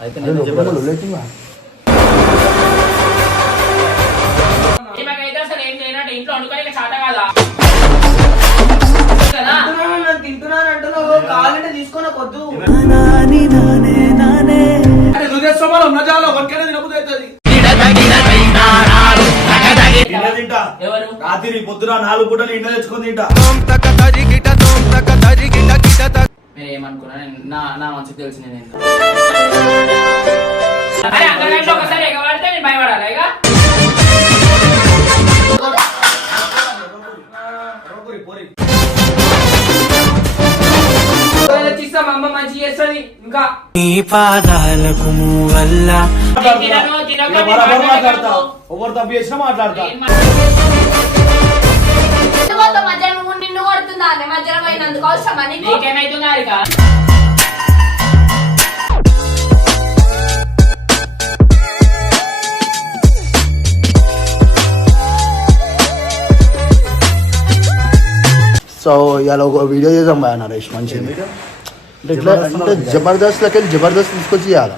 అయితే నేను అసలు ఏం చేయనట్టు ఇంట్లో వండుకొని చాట కాదా? రాత్రి పొద్దున నాలుగు పూటలు ఇండ తెచ్చుకొని తింటా. మీరు ఏమనుకున్నా నేను- నా నా మనసుకు తెలిసి నేను అమ్మ మంచి చేస్తుంది ఇంకా. నీ పాదాలకు వల్ల మాట్లాడతా. ఎవరు తప్పు చేసినా మాట్లాడతా. ఏం మాట్లాడను. మొత్తం మధ్యాహ్నం నువ్వు నిన్ను కొడుతుందా అనే మధ్యాహ్నం పోయినందుకు అవసరమా నీకు? నీకేమైతుంది హారిక సో ఇవాళ ఒక వీడియో చేద్దాం బాగా నరేష్ మంచిది. అంటే ఇట్లా అంటే జబర్దస్త్ లకి వెళ్ళి జబర్దస్త్ తీసుకొచ్చి చేయాలి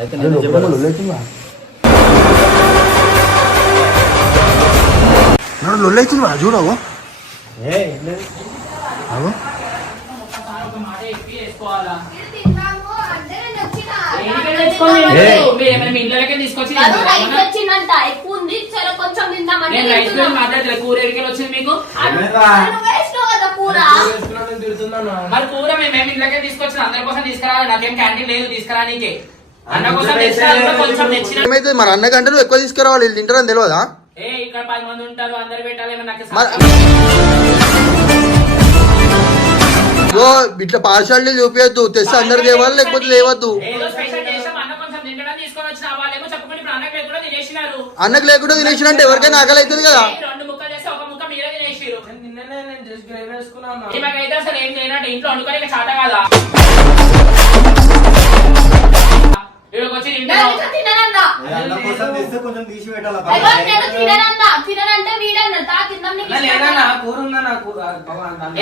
అయితే నేను లొల్లైతుంది చూడవు. మీరు. మీరు కూర మరి మరి మేము ఇంట్లోకే తీసుకొచ్చిన అందరి కోసం తీసుకురావాలి. నాకేం క్యాంటీన్ లేదు తీసుకురా నీకే. అన్న కోసం కొంచెం మన అన్న గంటలు ఎక్కువ తీసుకురావాలి వీళ్ళు తింటారని తెలియదా? ఏ ఇక్కడ పది మంది ఉంటారు అందరు పెట్టాలి ఏమన్నా నాకు మరి ఇగో ఇట్లా పార్షాలిటీ చూపించద్దు తెస్తే అందరు తేవాలి లేకపోతే లేవద్దు. అన్నకి కూడా తినేసినారు. అన్నకు లేకుండా తినేసినంటే ఎవరికైనా ఆకలి అవుతుంది కదా? ఇంట్లో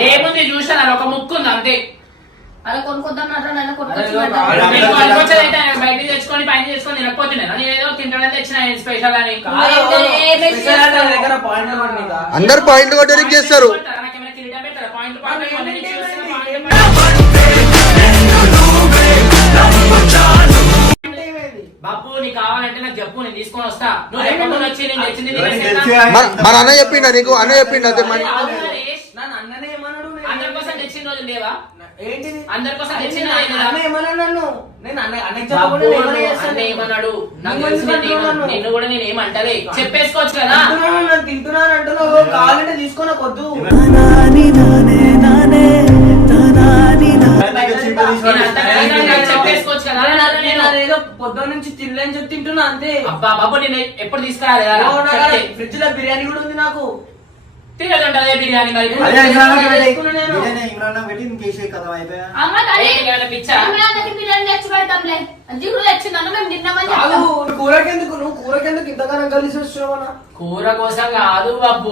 ఏముంది చూసాను ఒక ముక్కు ఉంది అంతే. అలా కొనుక్కొద్దాం అయితే బయట తెచ్చుకొని పైన తెచ్చుకొని తినకపోతున్నాను నేను ఏదో తింటానని తెచ్చిన స్పెషల్ అని. పాయింట్? అందరు పాయింట్లు కొట్టడానికి చేస్తారు? నీకు కావాలంటే నాకు చెప్పు నేను తీసుకొని వస్తా. నువ్వు వచ్చి నేను తెచ్చింది మన మన అన్న చెప్పిండ నీకు అన్న చెప్పిండ అదే మరి. కాదు నరేష్, నన్ను అన్ననే ఏమన్నాడు? నేను- అందరి కోసం తెచ్చిన రోజు లేవా? ఏంటిది? అందరి కోసం అరే, తెచ్చిన నేను రోజు లేదా? అన్న ఏమన్నాడు నన్ను? నేను అన్న అన్నకి బాబు, చెప్పకుండా నేను ఏమన్నా నువ్వు చేస్తాను? అన్న ఏమన్నాడు? నాకు నువ్వు తెలిసి ఎందుకు నేను అంటున్నావు? నిన్ను? కూడా నేను ఏమంటలే. చెప్పేసుకోవచ్చు కదా? తింటున్నాను నన్ను తింటున్నాను అంటున్నావు. కావాలంటే తీసుకొని నాకు పొద్దున్న నుంచి తినలేని చెప్పి తింటున్నా అంతే. బాబు నేను ఎప్పుడు తీసుకురాలేదా. ఫ్రిడ్జ్లో బిర్యానీ కూడా ఉంది నాకు. తినదుంటదే బిర్యానీ మరి? అదే ఇమ్రాన్ అన్నకి పెట్టి. చేసుకున్నా నేను. బిర్యానీ ఇమ్రాన్ అన్నకి పెట్టి ఇంకేసే కదా అయిపోయా? అమ్మ తల్లి ఏంటి ఏమైనా పిచ్చా? ఇమ్రాన్కి బిర్యానీ తెచ్చి పెడతాంలే. జిగురు తెచ్చిందన్న మేము తిన్నామని కాదు చెప్తాం కూరకెందుకు నువ్వు కూరకెందుకు ఇంతగానం కలిసి వస్తున్నావన్నా కూర కోసం కాదు బాబు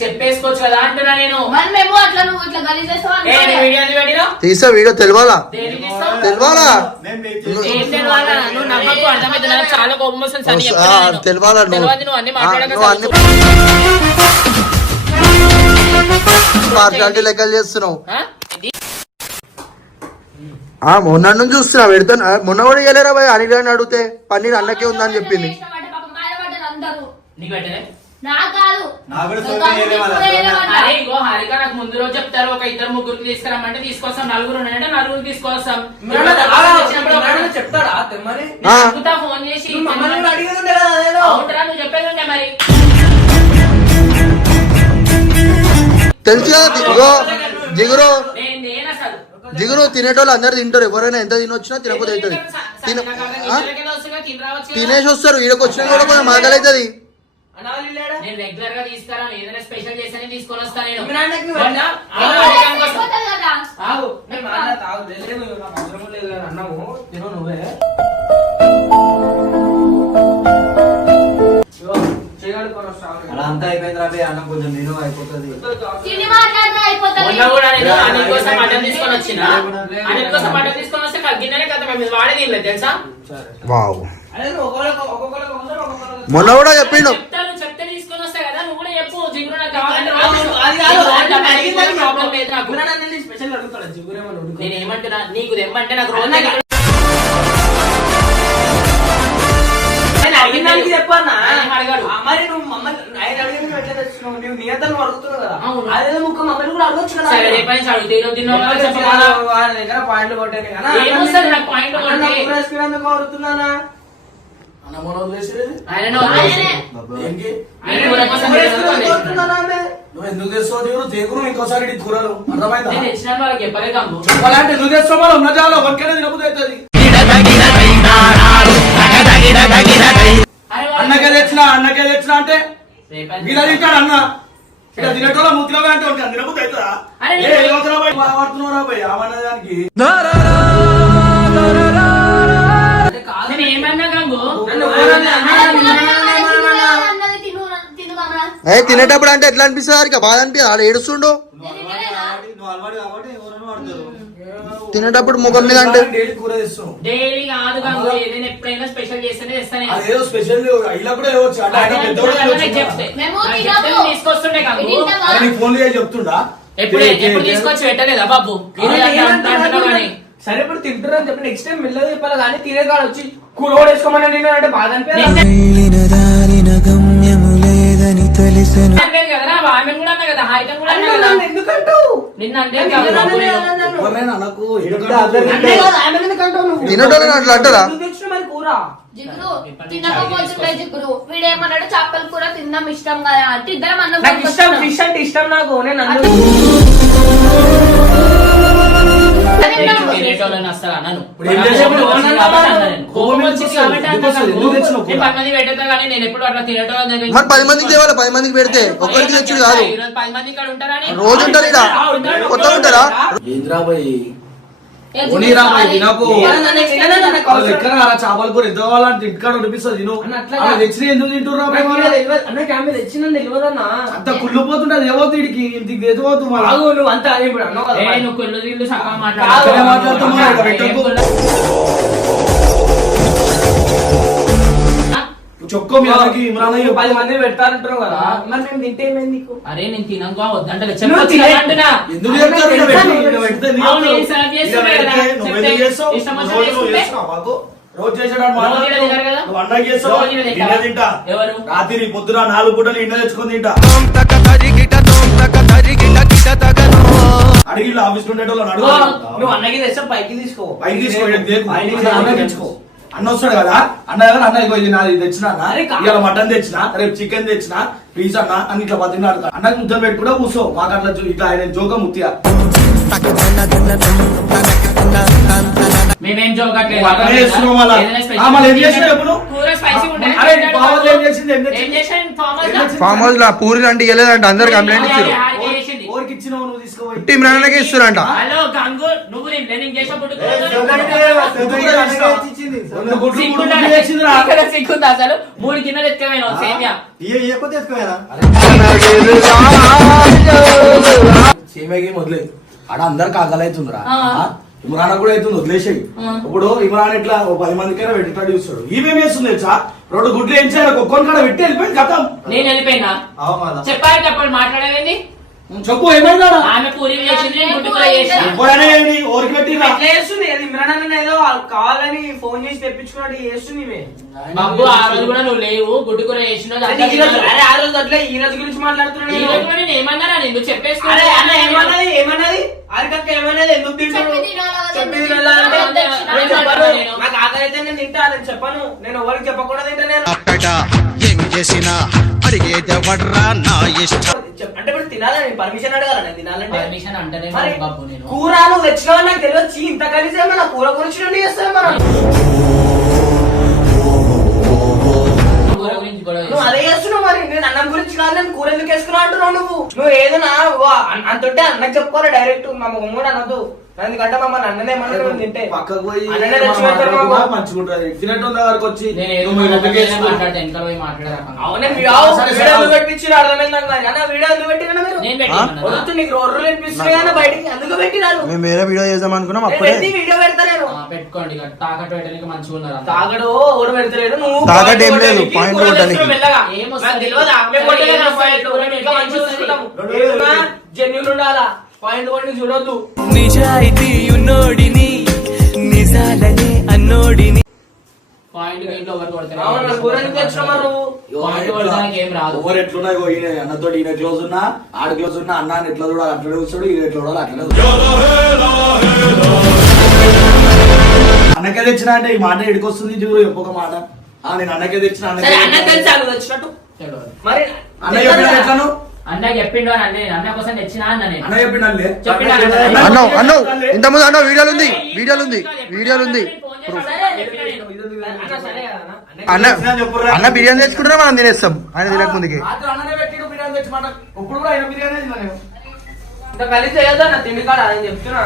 చెప్పేసుకోవచ్చు కదా అంటున్నా నేను. మరి మేము అట్లా నువ్వు ఇట్లా గలీజ్ చేస్తావు? తీసా వీడియో తెలియాలా? తెలవాలా? తెలవాలా? నువ్వు నమ్మకు. నాకు చాలా కోపం వస్తుంది తెలియదు, నువ్వు అన్ని పార్షాలిటీ లెక్కలు చేస్తున్నావు. మొన్న నుంచి చూస్తున్నా పెడతాను ఆ, మొన్న కూడా ఇవ్వలేరా భయ్ అనిల్ గారిని అడిగితే పన్నీర్ అన్నకే ఉందని చెప్పింది. ముందు రోజు చెప్తారు ఒక ఇద్దరు ముగ్గురికి తీసుకురమ్మంటే తీసుకొస్తాం నలుగురు ఉన్నాయంటే నలుగురు తీసుకొస్తాం. తెలుసు కదా జిగురు. జిగురు జిగురు తినేటోళ్ళు అందరు తింటారు. ఎవరైనా ఎంత తినొచ్చినా తినకపోతే అవుతుంది. తిన? తినేసి వస్తారు. ఈడకి వచ్చినా కూడా కొంచెం ఆకలి అవుతుంది. అనాలి లేడా? నేను రెగ్యులర్గా తీసుకురా ఏదైనా స్పెషల్ చేస్తేనే తీసుకొని వస్తా నేను. ఇమ్రాన్ అన్నకి నువ్వు తిను ఇగో, అలా అంతా అయిపోయింది రాబే అన్నం కొంచెం నేను అయిపోతుంది. మొన్న కూడా నేను అనిల్ కోసం మటన్ తీసుకొని వచ్చిన? అనిల్ కోసం మటన్ తీసుకొని వస్తే గిన్నెనే కదా మేము వాడే తినలేదు తెలుసా? వావ్. మొన్న కూడా చెప్పిండు. చెప్తాను చెప్తే తీసుకొని వస్తా కదా నువ్వు కూడా చెప్పు జిగురు నాకు కావాలంటే నేను ఏమంటున్నా నీకు తెమ్మంటే నాకు రోజు అన్నయ్య, నేను అడిగిన దానికి చెప్పన్నా? ఆయన అడగాడు. ఆ, మరి నువ్వు మమ్మల్ని ఆయన అడిగింది నువ్వు ఎట్లా నువ్వు అడుగుతున్నావు కదా. అదే ముక్క మమ్మల్ని కూడా అడగొచ్చు కదా. సరే రేపు నుంచి అడుగుతా ఈరోజు దగ్గర పాయింట్లు కొట్టాను కదా. ఏమొస్తుంది నాకు అడుగుతున్నానా? నువ్వు ఎందుకు తెస్తావు దేవుడు? తేకును ఇంకోసారి కూరలు. అర్థమైందా? చెప్పాలంటే ఎందుకు తెస్తావు మనం ఉన్న చాలా ఒక్కడే తినబుద్ధి అవుతుంది. అంటే వీళ్ళ తింటాడు అన్న ఇక్కడ తినటోళ్ళ ముద్దుగా అంటే ఉంటాను తినబుద్ధి అవుతుందా ఆమన్న దానికి తినేటప్పుడు అంటే ఎట్లా అనిపిస్తుంది బాధ అనిపిస్తుంది ఆడ ఏడుస్తుండు అలవాటు కాబట్టి నువ్వు అలవాటు కాబట్టి ఎవరైనా వాడతారు తినేటప్పుడు ముఖం మీద అంటే? డైలీ కూర తెస్తాం డైలీ కాదు గంగు ఏదైనా ఎప్పుడైనా స్పెషల్ చేస్తేనే తెస్తానే ఇలా కూడా ఇవ్వచ్చు. అంటే ఆయన తీసుకొస్తుండే నీకు ఫోన్ చేసి చెప్తుండా? ఎప్పుడు తీసుకొచ్చి పెట్టలేదా బాబు. సరే ఇప్పుడు తింటున్నాను చెప్పి నెక్స్ట్ టైం మెల్లగా చెప్పాలి? కానీ తినే కాడ వచ్చి కూర కూడా వేసుకోమని నేను అంటే బాధ అనిపించదు? నువ్వు? తినటోళ్ళని అట్లా అంటారా? జిగురు వీడేమన్నాడు చేపల కూర తిందాం ఇష్టం కదా అంటే ఇద్దరం అన్నం నాకు ఇష్టం. ఫిష్ అంటే ఇష్టం నాకు నేను తినేటోళ్ళని అనను. నేను. పది ఎప్పుడు అట్లా మరి మందికి తేవాలి పది మందికి పెడితే ఒక్కరికి తెచ్చుడు కాదు ఇక్కడ రోజు ఉంటారు ఈడ కొత్తగా ఉంటారా ఏంద్రా చేపల కూర ఎంత కావాలంటే ఇంటికాడ ఉడిపిస్తుంది కాదు. తెచ్చిన ఎందుకు తెలియదన్నా అంత కుళ్ళిపోతుంటే అది ఏమవుతుంది వీడికి. ఇంటికి ఆగు నువ్వు అంతా అది ఇప్పుడు అన్నావు చెప్పుకో మీ అన్నకి ఇమ్రాన్ అయ్యి. నువ్వు పది మంది పెడతారంటున్నావు కదా. మరి మేము తింటే ఏమైంది నీకు? అరే నేను తినంగా వద్దంటే అంటున్నా. ఎందుకు చెప్తారు రోజు చేసేటాడు? రాత్రి పొద్దున నాలుగు పూటలు ఇంట్లో తెచ్చుకొని తింటా. అడిగి ఆఫీస్ ఉండేటోళ్ళని అడుగు. నువ్వు- అన్నకి తెస్తే పైకి తీసుకో. పైకి తీసుకో. అన్న వస్తాడు కదా? అన్న దగ్గర అన్న ఇగో ఇది నాది తెచ్చిన ఇవాళ మటన్ తెచ్చిన రేపు చికెన్ తెచ్చిన ప్లీజ్ అన్న అని ఇట్లా పదిన్నాడు అన్నకి ముద్దలు పెట్టుకుంటే కూర్చో. మాకు అట్లా ఇట్లా ఆయన జోక ముత్తిగా మేమేం ఫామ్ హౌస్లో? పూరి అంటే ఇవ్వలేదంట అందరు కంప్లైంట్ ఇచ్చారు ఇచ్చినావు నువ్వు తీసుకోపోయి. పుట్టి ఇమ్రాన్కే ఇస్తారంట హలో గంగు నువ్వు నేను సిగ్గుందా? అసలు? మూడు సేమ్యా. ఆడ అందరికి. ఆ? ఇమ్రాన్ కూడా అవుతుంది వదిలేసాయి. ఇప్పుడు ఇమ్రాన్ ఇట్లా ఓ పది మందికైనా పెట్టేటాడు చూస్తాడు. ఈమెం వేస్తుంది తెలుసా? రెండు గుడ్లు ఏం చేయాలి ఒక్కొని కాడ పెట్టి వెళ్ళిపోయింది కథం. నేను వెళ్ళిపోయినా. చెప్పాలి మాట్లాడేది చెప్పు ఏమైందా ఆమె పూరి చేసింది ఓరికి పెట్టిరా? చేస్తుంది? ఇమ్రాన్ అన్న ఏదో కావాలని ఫోన్ చేసి తెప్పించుకున్నట్టు చేస్తుంది ఈమె. బాబు ఆ రోజు కూడా నువ్వు లేవు గుడ్డు కూర అరే ఆ రోజు అట్లా ఈ రోజు గురించి మాట్లాడుతున్నాను ఈ నేను. ఏమన్నారా నేను చెప్పేసుకో అరే అన్న ఏమన్నది? ఏమన్నది? అరకక్క ఏమన్నది? ఎందుకు నేను. నాకు ఆకలి అయితే నేను. తింటా నేను చెప్పను. నేను ఎవరికి చెప్పకుండా తింటా నేను. ఏం చేసినా నా ఇష్టం. అంటే ఇప్పుడు తినాలా నేను పర్మిషన్ అడగాల? నేను తినాలంటే? పర్మిషన్ అంటేనే మరి బాబు నేను. కూర నువ్వు తెచ్చినావు నాకు తెలియదు. చీ, ఇంత కలిసి మన కూర గురించి నుండి చేస్తాం మనం కూర గురించి గొడవ నువ్వు. అదే చేస్తున్నావు మరి. నేను అన్నం గురించి కాదు నేను కూర ఎందుకు వేసుకున్నావు అంటున్నావు నువ్వు? నువ్వు ఏదైనా అంతుంటే అన్నకు చెప్పుకోవాలి డైరెక్ట్. మా మొమ్మడు అనొద్దు. ఎందుకంటే మమ్మల్ని అన్ననే తింటే. పక్కకు పోయి తినట్టు వచ్చి. ఎందుకు పెట్టించారు అర్థమైంది మేము వేరే వీడియో చేద్దాం అనుకున్నాం అప్పుడే. వీడియో పెట్టుకోండి తాకట్టు పెట్టడానికి మంచిగా ఉన్నారు. తాగడు ఓడి పెడతలేడు నువ్వు ఏం లేదు, పాయింట్ కొట్టడానికి. ఏదున్నా జెన్యున్ ఉండాలా? పాయింట్ కొట్టి చూడొద్దు. నిజాయితీ ఉన్నోడిని నిజాలనే అన్నోడిని. పాయింట్ ఎవరు కొడతారు? ఈయన అన్నతో ఈయన క్లోజ్ ఉన్నా ఆడ క్లోజ్ ఉన్నా అన్న అని ఎట్లా చూడాలి అట్లనే చూస్తాడు ఈయన ఎట్లా చూడాలి. అన్నకే తెచ్చిన అంటే ఈ మాట ఎడికొస్తుంది చూడు ఒక మాట. ఆ నేను అన్నకే తెచ్చిన అన్నకే సరే అన్న తెచ్చిన. తెలుసా నువ్వు వచ్చినట్టు. తెలియదు. మరి అన్న ఎట్లను? అన్న చెప్పిండు అని అన్న కోసం తెచ్చినా అన్న నేను అన్న వీడియోలు ఉంది వీడియోలు ఉంది వీడియోలు ఉంది. అన్న. అన్న? బిర్యానీ తెచ్చుకుంటే మనం తినేస్తాం. ఆయన తినక ముందుకి. కూడా ఆయన కలిసి తిండి కాడ చెప్తున్నా.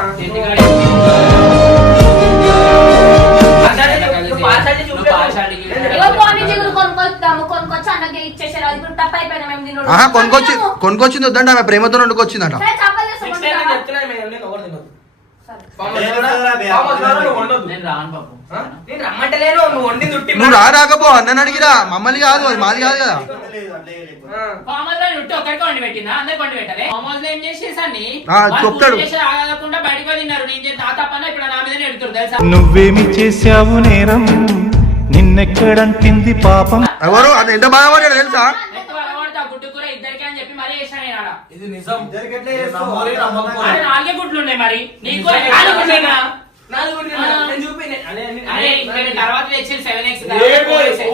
ఆహా కొనుకొచ్చి కొనుకొచ్చింది వద్దంటే ఆమె ప్రేమతో వండుకొచ్చిందట? నువ్వు వండొద్దు. నేను రాను బాబు. ఆ? నేను రమ్మంటలేను నువ్వు వండి దుట్టి నువ్వు రా రాకపో. అన్నని అడిగిరా. మమ్మల్ని కాదు అది మాది కాదు కదా. చెప్తాడు. నువ్వేమి చేశావు నేరం? నిన్నెక్కడంటింది పాపం? ఎవరు? అది ఎంత బాధపడ్డాడు తెలుసా? నెత్తి వలగొడతా గుడ్డు కూర ఇద్దరికి అని చెప్పి మరీ చేశాను నేను ఆడ. ఇది నిజం. నాలుగే గుడ్లు ఉన్నాయి మరి. నీకు తర్వాత సెవెన్ ఎక్స్?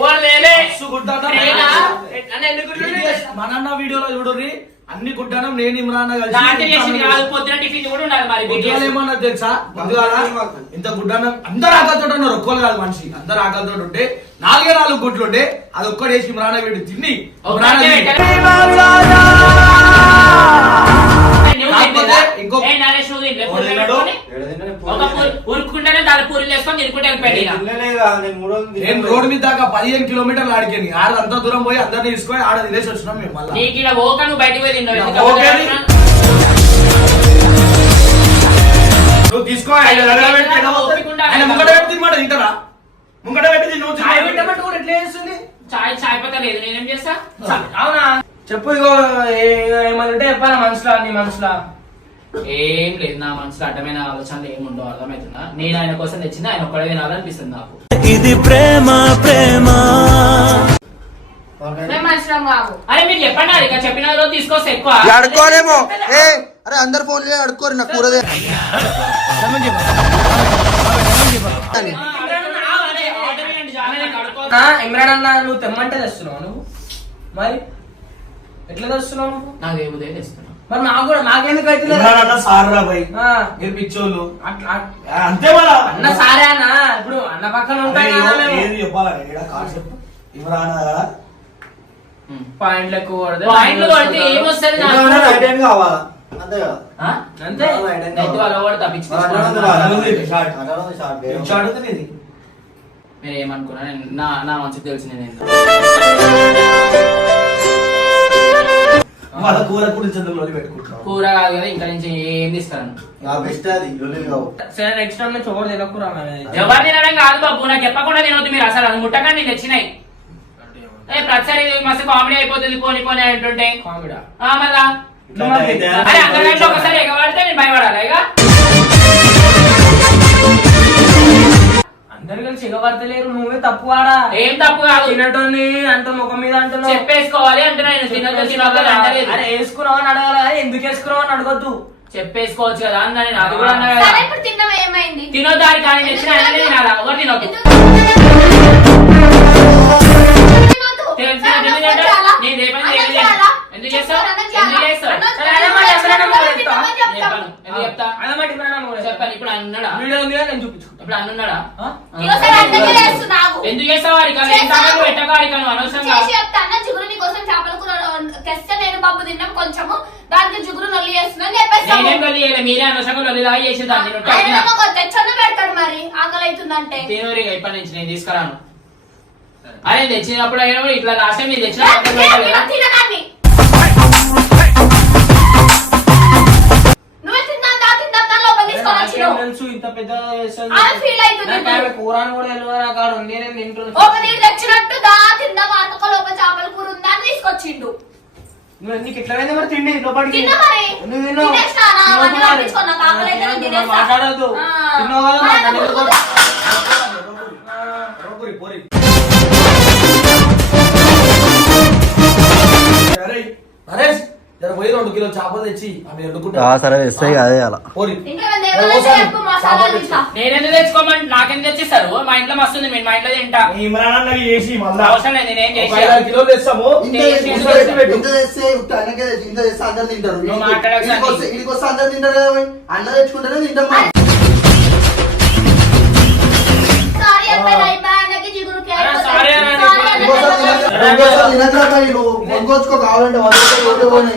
మనన్న వీడియోలో చూడుర్రి. అన్ని గుడ్డనం నేను ఇమ్రాన్ ఏమన్నా తెలుసా? ఇంత గుడ్డనం. అందరు ఆకలితో ఉన్నారు ఒక్కరు కాదు మనిషి. అందరు ఆకలితో ఉంటే నాలుగే నాలుగు గుడ్లు ఉంటే అది ఒక్కటి వేసి ఇమ్రాన్ వీడు తిని. పదిహేను కిలోమీటర్లు ఆడికాను ఆడ అంత దూరం పోయి అందరిని తీసుకొని ఆడ తినేసి వచ్చినాం మేము మళ్ళీ. నీకు ఇలా ఓక నువ్వు బయటికి పోయి తిన్నావు ఓకే అని? నువ్వు తీసుకో ఆయన దగ్గర పెట్టి ముంగట పెట్టి తినమాట తింటారా? ముంగట పెట్టి తిని నువ్వు చాయ్. పెట్టమంటే కూడా ఎట్లా చేస్తుంది? చాయ్ చాయ్ పత్తా లేదు నేనేం చేస్తా? అవునా? చెప్పు ఇగో ఏ- ఏమనంటే చెప్పాలా మనసులో నీ మనసులో? ఏం లేదు నా మనసులో అడ్డమైన ఆలోచనలు ఏమి ఉండవు అర్థమవుతుందా? నేను ఆయన కోసం తెచ్చింది ఆయన ఒక్కడే తినాలనిపిస్తుంది నాకు. ఇది ప్రేమ ప్రేమ. అరే మీరు చెప్పండి అది చెప్పిన రోజు తీసుకొస్తే ఎక్కువ. ఇది అడుక్కోలేమో ఏ అరే అందరు కూరదే ఇమ్రాన్ అన్న నువ్వు తెమ్మంటే తెస్తున్నావు నువ్వు. మరి ఎట్లా తెస్తున్నావు నువ్వు? నాకు ఏ ఉదయం తెస్తున్నా మరి నాకు కూడా నాకెందుకు అన్న సార్ భయ్ ఆ, మీరు పిచ్చోళ్ళు. అంతే వాళ్ళ అన్న సారే అన్న. ఇప్పుడు అన్న పక్కన ఉంటాయి. ఏది చెప్పాలా? ఈడ కాన్సెప్ట్ ఇమ్రాన్ కదా పాయింట్లు ఎక్కువ కొడితే పాయింట్లు కొడితే ఏమొస్తుంది నాకు? ఇమ్రాన్ రైట్ హ్యాండ్ కావాలా? అంతే కదా? అంతే. మరి షాట్ ఏమనుకున్నా నేను- నా నా మనసుకు తెలిసి నేను. వాళ్ళ కూర గురించి ఎందుకు లోలి పెట్టుకుంటున్నావు. కూర కాదు కదా ఇంకా నుంచి ఏం తీసుకురాను నా బెస్ట్ అది లొల్లి కావు. సరే నెక్స్ట్ టైం నుంచి తినకురా ఎవరు తినడం కాదు బాబు నాకు చెప్పకుండా తినవద్దు మీరు అసలు అది ముట్టకండి తెచ్చినాయి. ఏ ప్రతిసారి ఇది మస్తు కామెడీ అయిపోతుంది పోని పోని అంటుంటే. కామెడా ఆ, మళ్ళా? అరే అందరికంటే ఒకసారి ఎగబడితే నేను భయపడాలి ఇక? అందరు కలిసి ఎగబడతలేరు నువ్వే తప్పు ఆడా ఏం తప్పు కాదు. తినటోని అంత ముఖం మీద అంటున్నావు. చెప్పేసుకోవాలి అంటున్నా నేను. తినొద్దు తినొద్దు అని అంటలేదు. అరే వేసుకున్నావు అని అడగాలి ఎందుకు వేసుకున్నావు అని అడగొద్దు. చెప్పేసుకోవచ్చు కదా నేను. అది కూడా అని కానీ తెచ్చిన అనవసరంగా లొల్లి లాగా చేసేదాన్ని తెచ్చొని పెడతాడు మరి. ఆకలి అవుతుందంటే తినూరి ఇప్పటి నుంచి నేను తీసుకురాను. అరే తెచ్చినప్పుడు అయినా కూడా ఇట్లా లాస్ట్ టైం వచ్చినావు తెలుసు ఇంత పెద్ద. కూరని కూడా తెలియదు నేను తింటున్నా. ఒక నీళ్ళు తెచ్చినట్టు దా తిందా లోపల చేపల కూర ఉందా తీసుకొచ్చిండు. నీకు ఇట్లా పోయింది మరి తిండి? లోపలికి నువ్వు తిన్నావు. మాట్లాడొద్దు. తిన్నావు కదా. అరే, పోయి రెండు కిలో చేపలు తెచ్చి అవి వండుకుంటా సరే ఇస్తాయి అదే అలా. నేనెందుకు తెచ్చుకోమని నాకెందుకు తెచ్చిస్తారు మా ఇంట్లో మస్తుంది మీరు మా ఇంట్లో తింటా ఇమ్రాన్ అన్నకి చేసి మళ్ళా అవసరం లేదు నేనేం చేసి ఐదు ఆరు కిలోలు తెస్తాము ఇంత చేసి ఇంత చేసి పెట్టు. ఇంత తెస్తే ఉత్త అన్నకే తెచ్చి, ఇంత తెస్తే అందరు తింటారు నువ్వు మాట్లాడకు ఇడికి వస్తే- సంగతి. ఇడికి వస్తే అందరు తింటారు కదా పోయి. అన్న తెచ్చుకుంటేనే తింటాం మనం. సారీ అబ్బాయి, అయిపోయి ఆయనకి జిగురుకి అరే, అయిపోతుంది. సారీ అన్న, సారీ నీకు- అన్న, ఇంకోసారి చెప్పండి. తినక- ఇంకోసారి తినకరా పోయి నువ్వు కొనుక్కొచ్చుకో కావాలంటే వంద రూపాయలు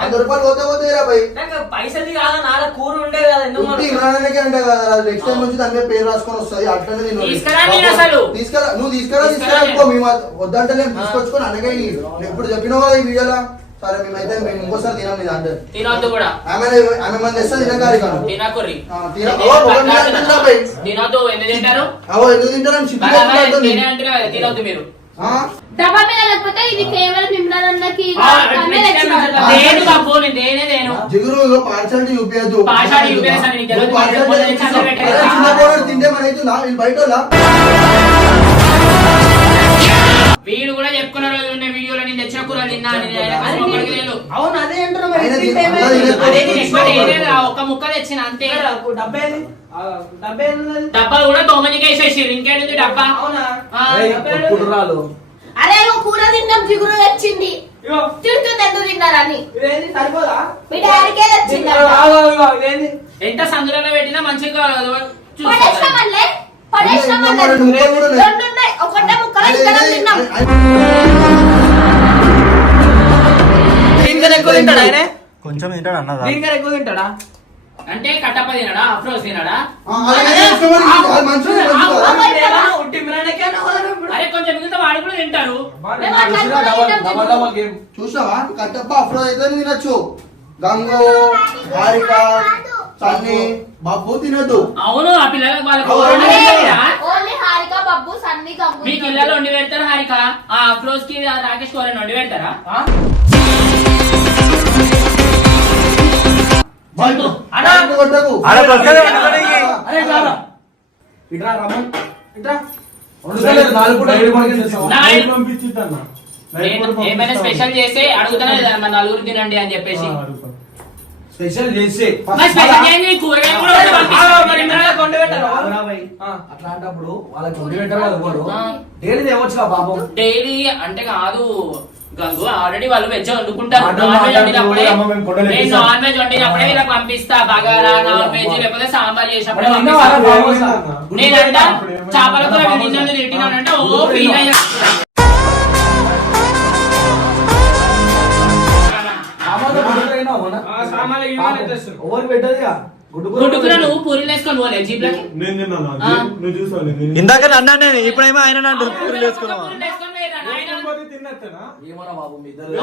వంద రూపాయలు పోతే పోతే పోయి నాకు పైసలు కాదు నాన్న కూర ఉండేది కదా ఎందుకు? ఇమ్రాన్కే అంటే కదా నెక్స్ట్ టైం నుంచి మీద పేరు రాసుకొని వస్తుంది అట్లనే నేను తీసుకురా నువ్వు తీసుకురా తీసుకురా తీసుకురా అనుకో మేము వద్దంటే నేను తీసుకొచ్చుకొని అనగా ఇప్పుడు చెప్పినావు కదా ఈ వీడియోలో? సరే మేమైతే మేము ఇంకోసారి తినాం నీ అంటే తినొద్దు కూడా. ఆమె ఆమె మన తెస్తే తినకారి కాదు తినకుర్రి. తిన-. తినొద్దు ఎందుకు తింటారు? అవో ఎందుకు కదా, తినొద్దు మీరు? డబ్బా మీద లేకపోతే ఇది కేవలం ఇమ్రాన్ అన్నకి. దేని బాబు నేను దేను జిగురు ఇగో పార్సాలిటీ చూపించద్దు పార్షాలిటీ చూపించను, తింటే మన అవుతుందా వీళ్ళు బయట? వీడు కూడా చెప్పుకున్న రోజులు ఉన్న వీడియోలో నేను తెచ్చిన కూర తిన్నా నేను. అవును అదే అంటున్నా నేను ఒక్క ముక్క తెచ్చిన అంతే. డబ్బా డబ్బా కూడా తొమ్మిదికి వేసేసి ఇంకేంటి డబ్బా. అరే కూర తిన్నాం జిగురు తిన్నారని. సరిపోదా? మీ డాడీకే ఇదేంది? ఎంత సందులలో పెట్టినా మంచిగా ఒకటే ముక్కలు ఇద్దరం తిన్నాం. కొంచెం తింటాడు అన్నదా దీనికన్నా ఎక్కువ తింటాడా? అంటే కట్టప్ప తినడా? అఫ్రోజ్ తినడా. అరే కొంచెం మిగతా వాడు కూడా తింటారు చూసావా కట్టప్ప అప్పుడు అయితే తినొచ్చు. గంగు హారిక సన్ని బాబు తినొద్దు. అవును ఆ పిల్లలకు వాళ్ళకి బబ్బు మీకు ఇళ్ళలో వండి పెడతారు హారిక? ఆ అఫ్రోజ్కి రాకేష్ కోరని వండి పెడతారా? ఏమైనా స్పెషల్ చేస్తే అడుగుతానే లేదా మన నలుగురు తినండి అని చెప్పేసి. స్పెషల్ చేసి అట్లాంటప్పుడు వాళ్ళకి వండి పెట్టారు కదా ఎవరు? ఆ. డైలీ తేవచ్చు పాపం. డైలీ అంటే కాదు గంగు ఆల్రెడీ వాళ్ళు వెజ్ వండుకుంటారు. నాన్ వెజ్ వండినప్పుడే నేను వెజ్ వండినప్పుడే వీళ్ళకి పంపిస్తా బగారా నాన్ వెజ్ లేకపోతే సాంబార్ చేసినప్పుడే? నేనంట చేపల కూర తిన్నాను తింటున్నానంటే ఓ ఫీల్ నువ్వు పూరీలు వేసుకొని పోలే. ఇందాక అన్నా నేను ఇప్పుడేమో ఆయన పూరీలు పోయిరా నాయనా. లేకపోతే తిన్నట్టేనా? ఏమన్నా బాబు మీ ఇద్దరు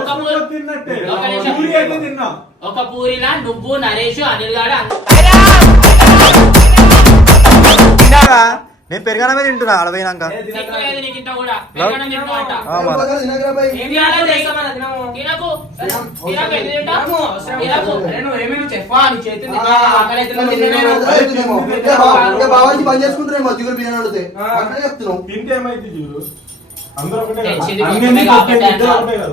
ఒక పూరిలా నువ్వు నరేష్ అనిల్ గాడు నేను పెరగడమే తింటున్నా అడవైనాక తినలేదు నీకు ఇంత కూడా పెరగడం తింటున్నావు అంట. ఏం చేయాలో చేస్తామన్నా తినము. తినకు తినకు ఎందుకు తింటావు? తినము, అవసరం తినకు. లేదు. అరే నువ్వు ఏమీ చెప్పా నీ చేతి ఆకలి అవుతుందని తినలేను. బాబాజీ పని చేసుకుంటారేమో జిగురు బిర్యానీ అడిగితే అట్లనే చెప్తున్నావు తింటే ఏమైతే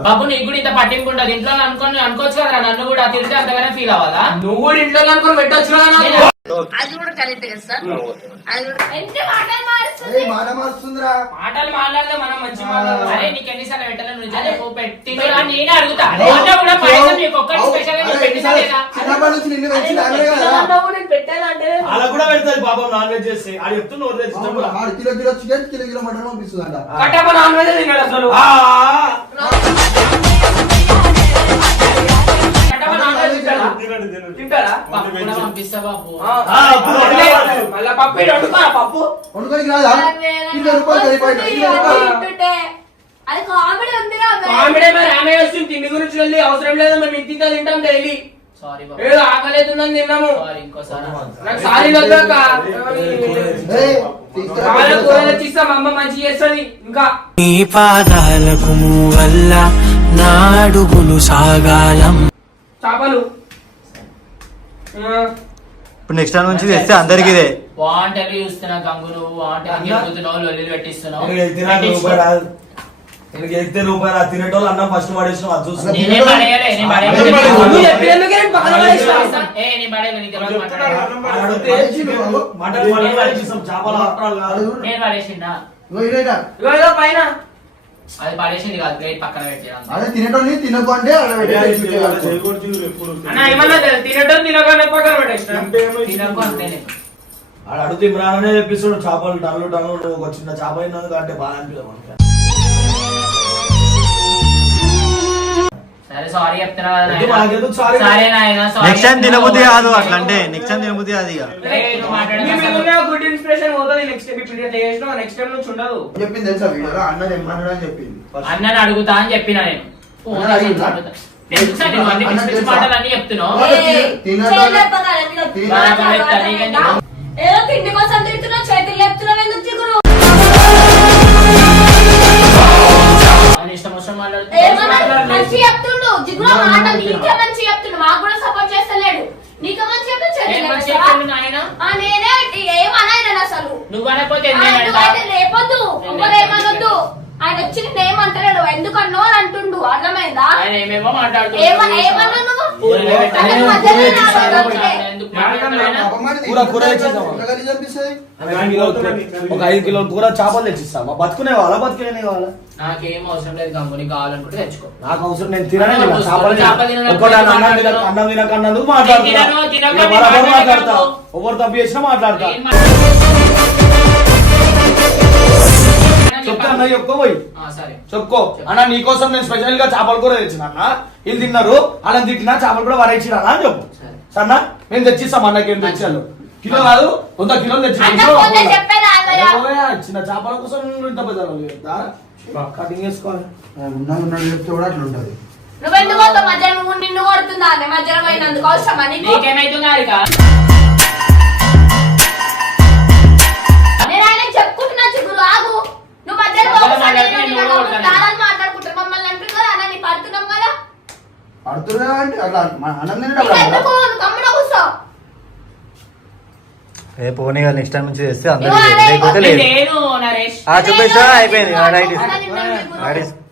బాబు నీకు కూడా ఇంత పట్టింపు ఉండదు. ఇంట్లో అనుకోని అనుకోవచ్చు కదా నన్ను కూడా తిరిగితే అంతగానే ఫీల్ అవ్వాలా నువ్వు కూడా ఇంట్లో అనుకుని పెట్టొచ్చు కదా మారుస్తుందిరా. మాటలు మాట్లాడితే మనం మంచి మాట్లాడాలి అరే నీకు ఎన్నిసార్లు పెట్టాలని నువ్వు నేనే అడుగుతా. కూడా నీకు ఒక్కటి స్పెషల్ అలా కూడా పెడతాది పాపం నాన్ వెజ్ చేస్తే. అది చెప్తున్నా వదిలేసి ఇష్టం కూడా. ఆరు kilo kilo chicken kilo kilo mutton పంపిస్తుందంట. Kattappa non veg తిన్నాడు అసలు. కామెడీ ఉందిరా బే. కామెడీ మరి ఆమె వస్తుంది తిండి గురించి వెళ్ళి అవసరం లేదు మేము ఇంటికి తింటాం డైలీ. ఏదో తిన్నాము. నాకు సారీ వద్దాక అమ్మ మంచి చేస్తుంది. ఇంకా నీ పాదాలకు వల్ల నా అడుగులు సాగాలం చేపలు ఇప్పుడు నెక్స్ట్ టైం నుంచి తెస్తే అందరికి ఇదే. వాంటలు చూస్తున్నా గంగు నువ్వు వాంటలు పెట్టిస్తున్నావు నేను ఎత్తినా రూపాయి రాదు. నేను ఎత్తే రూపాయి రాదు. తినేటోళ్ళు అన్నం ఫస్ట్ పడేసిన అది చూస్తున్నా. నేనే పడేయలే నేను అదే పడేయలే నువ్వు చెప్పినందుకే నేను పక్కన పడేసిన. ఏ నేను పడేయలే నీకు ఎవరు చెప్తున్నారు, మాట్లాడారు? అన్నం పడేస్తే మటన్ మటన్ పడేసిస్తాం. చేపల ఆటలు కాదు. నేను పడేసిందా ఇగో ఇదేనా? ఇగో ఇగో పైన అది పడేసింది కాదు ప్లేట్ పక్కన పెట్టాను అదే తినేటోని తినకు అంటే అక్కడ. అన్న ఏమన్నా తినటం పక్కన పడేసిన తినకు ఆడ అడిగితే ఇమ్రాన్ అనే చెప్పిస్తాడు చేపలు టన్నులు టన్నులు ఒక చిన్న చేప అయినందుకు అంటే బాగా మనకి. సరే సారీ చెప్తున్నా? సరే నాయనా నెక్స్ట్ టైం. తినబుద్ధి కాదు అట్లా అంటే నెక్స్ట్ టైం తినబుద్ధి కాదు ఇక. గుడ్ ఇన్స్పిరేషన్ పోతుంది నెక్స్ట్ టైం ఇప్పుడు ఇట్లా చేసినా నెక్స్ట్ టైం నుంచి ఉండదు. చెప్పింది తెలుసా వీడియోలో అన్నది ఏమన్నాడు అని చెప్పింది? అన్నని అడుగుతా అని చెప్పిన నేను. తెలుసా అన్ని పిచ్చి పిచ్చి మాటలు అన్ని చెప్తున్నావు తిండి కోసం తింటున్నావు చేతులు లేపుతున్నావు ఎందుకు ఇష్టం వచ్చిన ఏమన్నా మాట్లాడుతున్నావు మంచి చెప్తుండు. జిగురు మాట నీకే మంచి చెప్తుండు. మాకు కూడా సపోర్ట్ చేస్తలేడు. నీకే మంచి చెప్తుండు నేనే అసలు. నువ్వు అనకపోతే లేపొద్దు. ఆయన వచ్చి నేను ఏమంటలేడు ఎందుకన్నో అని అంటుండు. అర్థమైందా? ఏమేమో ఏమన్నా నువ్వు? ఒక ఐదు కిలోలు కూర చేపలు తెచ్చిస్తాం బతుకునే వాళ్ళ బతుకునే వాళ్ళ? నాకేం అవసరం లేదు నీకు కావాలనుకుంటే తెచ్చుకో. నాకు అవసరం నేను తిననే తిన అన్నం తినక. మాట్లాడతా. ఎవరు తప్పు చేసినా మాట్లాడతా? చెప్తా అన్న చెప్పుకో పోయి. ఆ, సరే. చెప్పుకో. అన్న నీకోసం నేను స్పెషల్గా చేపలు కూర తెచ్చిన అన్న. వీళ్ళు తిన్నారు అలా తిట్టినా చేపలు కూడా వరేసిన అని చెప్పు. సన్నా మేము తెచ్చిస్తాం అన్నకి ఏం తెచ్చాను కిలో కాదు వంద అన్నయ్య? చిన్న చేపల కోసం ఇంత బజారు కటింగ్ చేసుకోవాలి. చెప్తే కూడా అట్లా ఉంటది. నువ్వెందుకు పోతావు? మధ్యాహ్నం నిన్ను కొడుతుందా? మధ్యాహ్నం అవసరమా పడుతున్నాం అంటే అన్నం నీకెందుకు అట్లా. నువ్వు గమ్మున కూర్చో రే పోనీ నెక్స్ట్ టైం నుంచి తెస్తే నువ్వు అందరికి అదే లేకపోతే లేదు చూపించా అయిపోయింది.